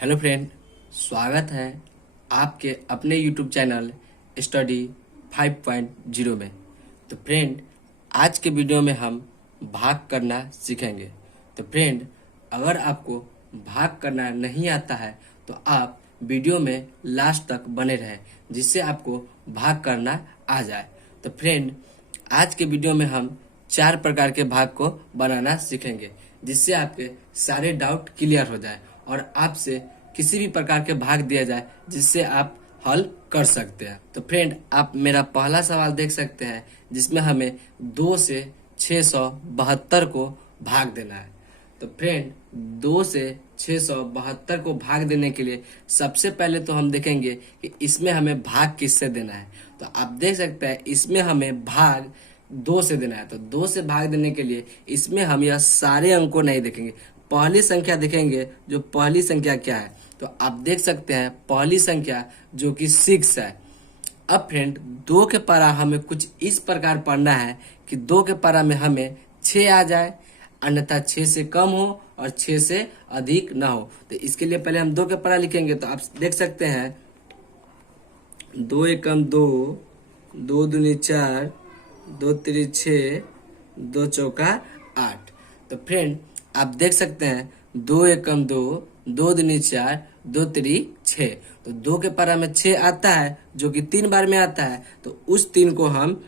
Hello friend, स्वागत है आपके अपने यूट्यूब चैनल स्टडी 5.0 में। तो फ्रेंड, आज के वीडियो में हम भाग करना सीखेंगे। तो फ्रेंड, अगर आपको भाग करना नहीं आता है तो आप वीडियो में लास्ट तक बने रहें, जिससे आपको भाग करना आ जाए। तो फ्रेंड, आज के वीडियो में हम 4 प्रकार के भाग को बनाना सीखेंगे, जिससे आपके सारे डाउट क्लियर हो जाए और आपसे किसी भी प्रकार के भाग दिया जाए जिससे आप हल कर सकते हैं। तो फ्रेंड, आप मेरा पहला सवाल देख सकते हैं, जिसमें हमें 2 से 672 को भाग देना है। तो फ्रेंड, 2 से 672 को भाग देने के लिए सबसे पहले तो हम देखेंगे कि इसमें हमें भाग किससे देना है। तो आप देख सकते हैं इसमें हमें भाग 2 से देना है। तो 2 से भाग देने के लिए इसमें हम यह सारे अंक को नहीं देखेंगे, पहली संख्या देखेंगे। जो पहली संख्या क्या है, तो आप देख सकते हैं पहली संख्या जो कि 6 है। अब फ्रेंड, 2 के पारा हमें कुछ इस प्रकार पढ़ना है कि 2 के पारा में हमें 6 आ जाए, अन्यथा 6 से कम हो और 6 से अधिक ना हो। तो इसके लिए पहले हम 2 के पारा लिखेंगे। तो आप देख सकते हैं 2 एकम 2, 2 दूनी 4, 2 तिरी 6, 2 चौका 8। तो फ्रेंड, आप देख सकते हैं 2 एकम 2, 2 दूनी 4, 2 तिरी 6। तो 2 के पारा में 6 आता है, जो कि 3 बार में आता है। तो उस 3 को हम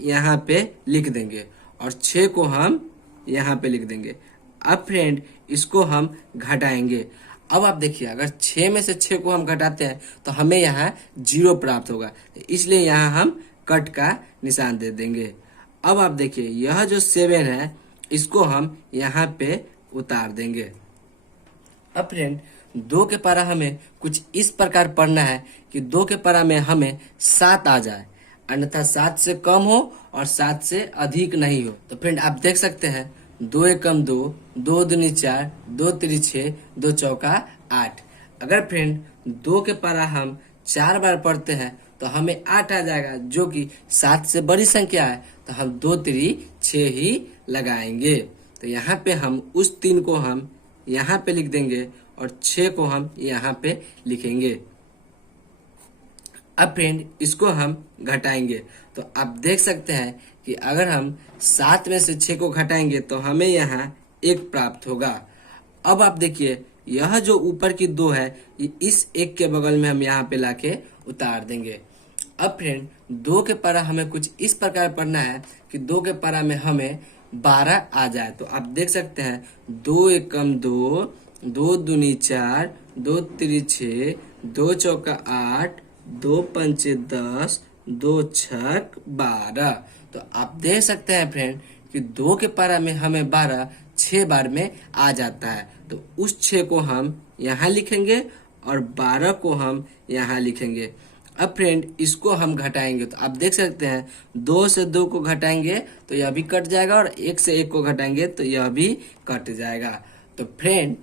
यहाँ पे लिख देंगे और 6 को हम यहाँ पे लिख देंगे। अब फ्रेंड, इसको हम घटाएंगे। अब आप देखिए, अगर 6 में से 6 को हम घटाते हैं तो हमें यहाँ 0 प्राप्त होगा, इसलिए यहाँ हम कट का निशान दे देंगे। अब आप देखिए, यह जो 7 है इसको हम यहाँ पे उतार देंगे। अब फ्रेंड, 2 के पारा हमें कुछ इस प्रकार पढ़ना है कि 2 के पारा में हमें 7 आ जाए, अन्यथा 7 से कम हो और 7 से अधिक नहीं हो। तो फ्रेंड, आप देख सकते हैं 2 एकम 2, 2 दूनी 4, 2 तिरी 6, 2 चौका 8। अगर फ्रेंड 2 के पारा हम 4 बार पढ़ते हैं तो हमें 8 आ जाएगा, जो कि 7 से बड़ी संख्या है। तो हम 2 तिरी 6 ही लगाएंगे। तो यहाँ पे हम उस 3 को हम यहाँ पे लिख देंगे और 6 को हम यहाँ पे लिखेंगे। अब फ्रेंड, इसको हम घटाएंगे। तो आप देख सकते हैं कि अगर हम 7 में से 6 को घटाएंगे तो हमें यहाँ 1 प्राप्त होगा। अब आप देखिए, यह जो ऊपर की 2 है, इस 1 के बगल में हम यहाँ पे लाके उतार देंगे। अब फ्रेंड, 2 के पारा हमें कुछ इस प्रकार पढ़ना है कि 2 के पारा में हमें 12 आ जाए। तो आप देख सकते हैं 2 एकम 2, 2 दूनी 4, 2 तिरी 6, 2 चौका 8, 2 पंचे 10, 2 छक 12। तो आप देख सकते हैं फ्रेंड कि 2 के पारा में हमें 12 6 बार में आ जाता है। तो उस 6 को हम यहाँ लिखेंगे और 12 को हम यहाँ लिखेंगे। अब फ्रेंड, इसको हम घटाएंगे। तो आप देख सकते हैं 2 से 2 को घटाएंगे तो यह भी कट जाएगा, और 1 से 1 को घटाएंगे तो यह भी कट जाएगा। तो फ्रेंड,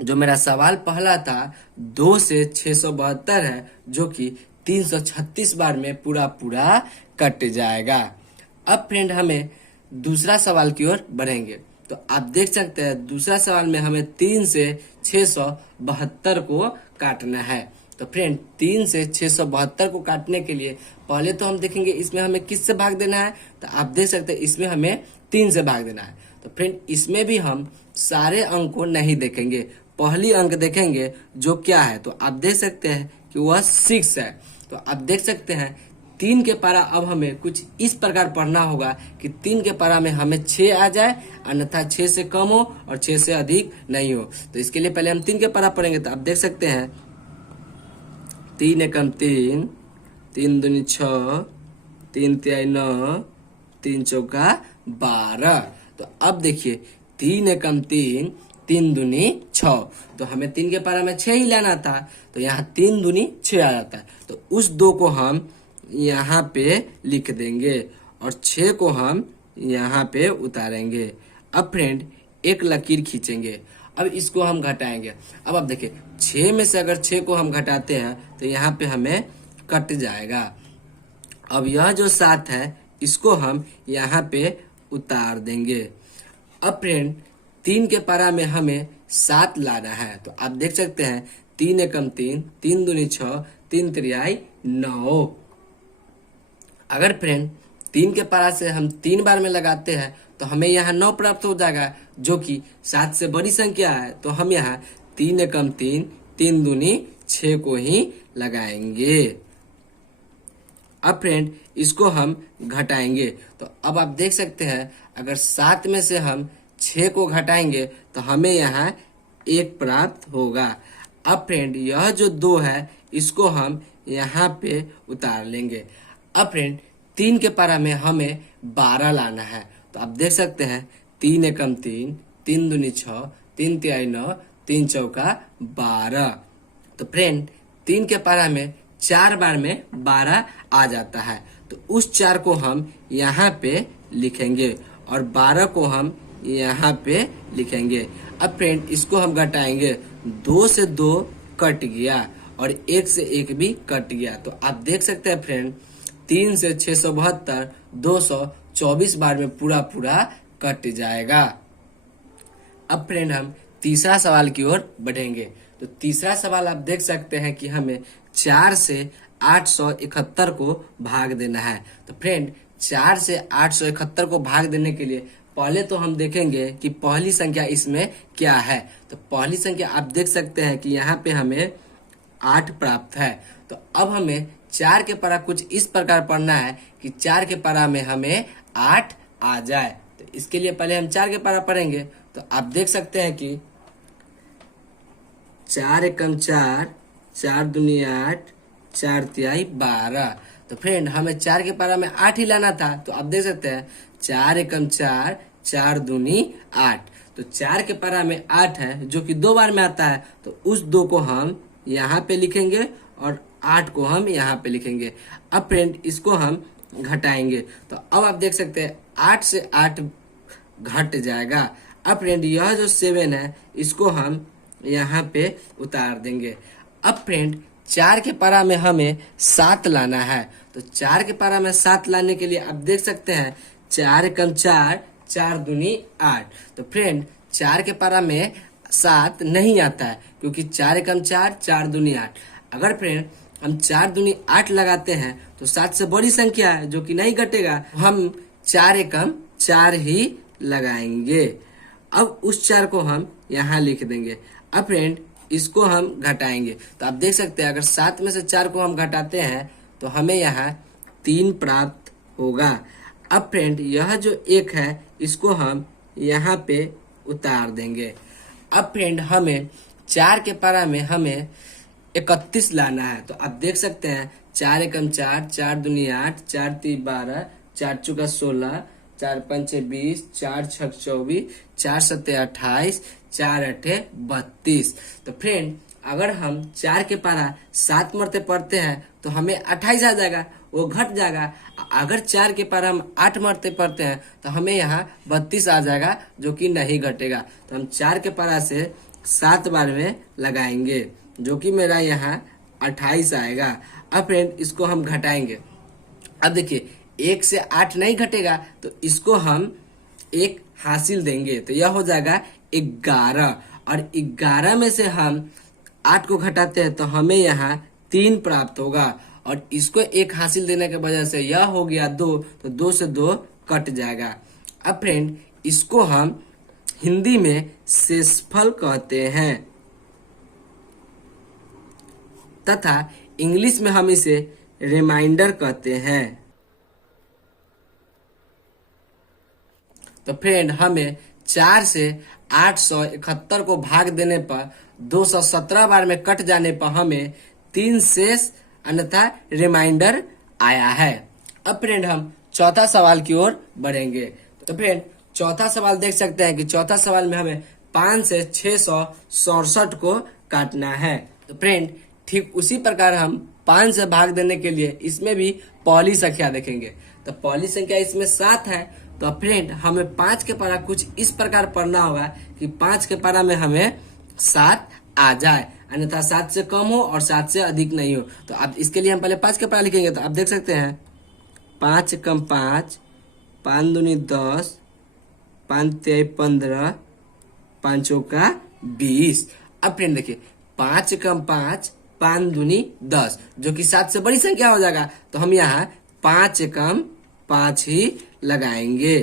जो मेरा सवाल पहला था 2 से 672 है, जो कि 336 बार में पूरा पूरा कट जाएगा। अब फ्रेंड, हमें दूसरा सवाल की ओर बढ़ेंगे। तो आप देख सकते हैं दूसरा सवाल में हमें 3 से 672 को काटना है। तो फ्रेंड, 3 से 672 को काटने के लिए पहले तो हम देखेंगे इसमें हमें किस से भाग देना है। तो आप देख सकते हैं इसमें हमें 3 से भाग देना है। तो फ्रेंड, इसमें भी हम सारे अंक को नहीं देखेंगे, पहली अंक देखेंगे जो क्या है। तो आप देख सकते हैं कि वह 6 है। तो आप देख सकते हैं 3 के पारा अब हमें कुछ इस प्रकार पढ़ना होगा कि 3 के पारा में हमें 6 आ जाए, अन्यथा 6 से कम हो और 6 से अधिक नहीं हो। तो इसके लिए पहले हम 3 के पारा पढ़ेंगे। तो आप देख सकते हैं 3 एकम 3, 3 दूनी 6, 3 तिहाई 9, 3 चौका 12। तो अब देखिए 3 एकम 3, 3 दूनी 6। तो हमें 3 के पारा में 6 ही लाना था, तो यहाँ 3 दूनी 6 आ जाता है। तो उस 2 को हम यहाँ पे लिख देंगे और 6 को हम यहाँ पे उतारेंगे। अब फ्रेंड, एक लकीर खींचेंगे। अब इसको हम घटाएंगे। अब आप देखिए 6 में से अगर 6 को हम घटाते हैं तो यहाँ पे हमें कट जाएगा। अब यह जो 7 है इसको हम यहाँ पे उतार देंगे। अब फ्रेंड, 3 के पारा में हमें 7 लाना है। तो आप देख सकते हैं 3 एकम 3, 3 दूनी 6, 3 तिरियाई 9। अगर फ्रेंड 3 के पारा से हम 3 बार में लगाते हैं तो हमें यहाँ 9 प्राप्त हो जाएगा, जो कि 7 से बड़ी संख्या है। तो हम यहाँ 3 एकम 3, 3 दूनी 6 को ही लगाएंगे। अब फ्रेंड इसको हम घटाएंगे। तो अब आप देख सकते हैं अगर 7 में से हम 6 को घटाएंगे तो हमें यहाँ 1 प्राप्त होगा। अब फ्रेंड यह जो 2 है इसको हम यहाँ पे उतार लेंगे। अब फ्रेंड 3 के पारा में हमें 12 लाना है। तो आप देख सकते हैं 3 एकम 3, 3 दूनी 6, 3 तिहाई 9, 3 चौका 12। तो फ्रेंड 3 के पारा में 4 बार में 12 आ जाता है। तो उस 4 को हम यहाँ पे लिखेंगे और 12 को हम यहाँ पे लिखेंगे। अब फ्रेंड इसको हम घटाएंगे। 2 से 2 कट गया और 1 से 1 भी कट गया। तो आप देख सकते हैं फ्रेंड 3 से 672, 224 बार में पूरा कट जाएगा। अब फ्रेंड हम तीसरा सवाल की ओर बढ़ेंगे। तो तीसरा सवाल आप देख सकते हैं कि हमें 4 से 871 को भाग देना है। तो फ्रेंड 4 से 871 को भाग देने के लिए पहले तो हम देखेंगे कि पहली संख्या इसमें क्या है। तो पहली संख्या आप देख सकते हैं कि यहाँ पे हमें 8 प्राप्त है। तो अब हमें 4 के पारा कुछ इस प्रकार पढ़ना है कि 4 के पारा में हमें 8 आ जाए। तो इसके लिए पहले हम 4 के पारा पढ़ेंगे। तो आप देख सकते हैं कि 4 एकम 4, 4 दूनी 8, 4 तिहाई 12। तो फ्रेंड हमें 4 के पारा में 8 ही लाना था। तो आप देख सकते हैं 4 एकम 4, 4 दूनी 8। तो 4 के पारा में 8 है जो कि 2 बार में आता है। तो उस 2 को हम यहाँ पे लिखेंगे और 8 को हम यहाँ पे लिखेंगे। अब फ्रेंड इसको हम घटाएंगे। तो अब आप देख सकते हैं 8 से 8 घट जाएगा। अब फ्रेंड यह जो 7 है इसको हम यहाँ पे उतार देंगे। अब फ्रेंड 4 के पारा में हमें 7 लाना है। तो 4 के पारा में 7 लाने के लिए आप देख सकते हैं 4 एकम 4, 4 दूनी 8। तो फ्रेंड 4 के पारा में 7 नहीं आता है क्योंकि 4 एकम 4, 4 दूनी 8। अगर फ्रेंड हम 4 दूनी 8 लगाते हैं तो 7 से बड़ी संख्या है जो कि नहीं घटेगा। हम 4 एकम 4 ही लगाएंगे। अब उस 4 को हम यहाँ लिख देंगे। अब फ्रेंड इसको हम घटाएंगे। तो आप देख सकते हैं अगर 7 में से 4 को हम घटाते हैं तो हमें यहाँ 3 प्राप्त होगा। अब फ्रेंड यह जो 1 है इसको हम यहाँ पे उतार देंगे। अब फ्रेंड हमें 4 के पारा में हमें 31 लाना है। तो आप देख सकते हैं 4 एकम 4, 4 दूनी 8, 4 तीन 12, 4 चौका 16, 4 पंचे 20, 4 छक 24, 4 सत्ते 28, 4 अठे 32। तो फ्रेंड अगर हम 4 के पारा 7 मरते पढ़ते हैं तो हमें 28 आ जाएगा, वो घट जाएगा। अगर 4 के पारा हम 8 मरते पढ़ते हैं तो हमें यहाँ 32 आ जाएगा जो कि नहीं घटेगा। तो हम 4 के पारा से 7 बार में लगाएंगे जो कि मेरा यहाँ 28 आएगा। अब फ्रेंड इसको हम घटाएंगे। अब देखिए 1 से 8 नहीं घटेगा तो इसको हम 1 हासिल देंगे। तो यह हो जाएगा 11 और 11 में से हम 8 को घटाते हैं तो हमें यहाँ 3 प्राप्त होगा और इसको 1 हासिल देने की वजह से यह हो गया 2। तो 2 से 2 कट जाएगा। अब फ्रेंड इसको हम हिंदी में शेषफल कहते हैं तथा इंग्लिश में हम इसे रिमाइंडर कहते हैं। तो फ्रेंड हमें 4 से 871 को भाग देने पर 217 बार में कट जाने पर हमें 3 शेष अन्यथा रिमाइंडर आया है। अब फ्रेंड हम चौथा सवाल की ओर बढ़ेंगे। तो फ्रेंड चौथा सवाल देख सकते हैं कि चौथा सवाल में हमें 5 से 667 को काटना है। तो फ्रेंड ठीक उसी प्रकार हम 5 से भाग देने के लिए इसमें भी पहली संख्या देखेंगे। तो पहली संख्या इसमें 7 है। तो फ्रेंड हमें 5 के पारा कुछ इस प्रकार पढ़ना होगा कि 5 के पारा में हमें 7 आ जाए, अन्यथा 7 से कम हो और 7 से अधिक नहीं हो। तो अब इसके लिए हम पहले 5 के पारा लिखेंगे। तो आप देख सकते हैं 5 एकम 5, 5 दूनी 10, 5 तिहाई 15, पांचों का 20। अब फ्रेंड देखिए 5 कम 5, 5 दूनी 10, जो कि 7 से बड़ी संख्या हो जाएगा, तो हम यहाँ 5 कम 5 ही लगाएंगे।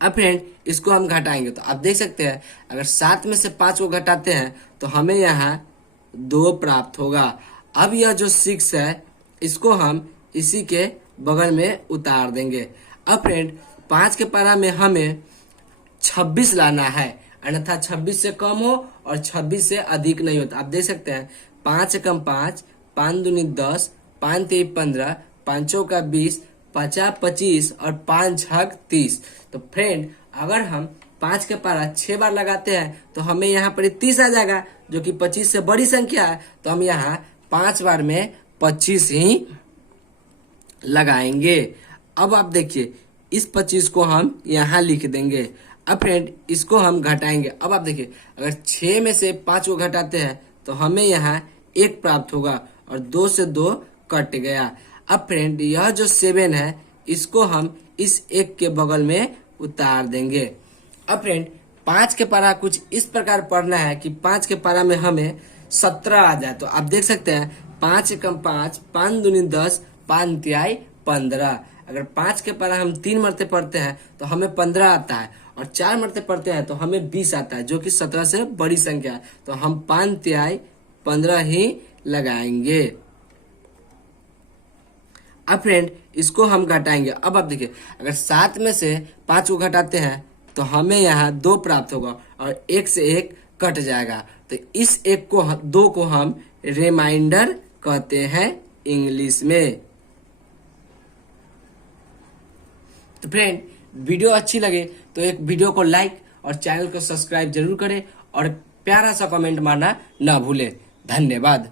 अब फ्रेंड इसको हम घटाएंगे, तो आप देख सकते हैं अगर 7 में से 5 को घटाते हैं तो हमें यहाँ 2 प्राप्त होगा। अब यह जो 6 है इसको हम इसी के बगल में उतार देंगे। अब फ्रेंड 5 के पारा में हमें 26 लाना है, अन्यथा 26 से कम हो और 26 से अधिक नहीं होता। आप देख सकते हैं 5 कम 5, 5 दूनी 10, 5 तेई 15, पांचों का 20, 50 25 और 5 छक 30। तो फ्रेंड अगर हम 5 के पारा 6 बार लगाते हैं तो हमें यहाँ पर 30 आ जाएगा, जो कि 25 से बड़ी संख्या है। तो हम यहाँ 5 बार में 25 ही लगाएंगे। अब आप देखिए इस 25 को हम यहाँ लिख देंगे। अब फ्रेंड इसको हम घटाएंगे। अब आप देखिए अगर 6 में से 5 को घटाते हैं तो हमें यहाँ 1 प्राप्त होगा और 2 से 2 कट गया। अब फ्रेंड यह जो 7 है इसको हम इस 1 के बगल में उतार देंगे। अब फ्रेंड 5 के पारा कुछ इस प्रकार पढ़ना है कि 5 के पारा में हमें 17 आ जाए। तो आप देख सकते हैं 5 कम 5, 5 दूनी 10, 5 तिहाई 15। अगर 5 के पारा हम 3 मरते पढ़ते हैं तो हमें 15 आता है, और 4 मरते पढ़ते हैं तो हमें 20 आता है, जो कि 17 से बड़ी संख्या है। तो हम 5 तिहाई 15 ही लगाएंगे। अब फ्रेंड इसको हम घटाएंगे। अब आप देखिए अगर 7 में से 5 को घटाते हैं तो हमें यहाँ 2 प्राप्त होगा और 1 से 1 कट जाएगा। तो इस 1 को 2 को हम रिमाइंडर कहते हैं इंग्लिश में। तो फ्रेंड वीडियो अच्छी लगे तो एक वीडियो को लाइक और चैनल को सब्सक्राइब जरूर करें और प्यारा सा कमेंट मारना ना भूलें। धन्यवाद।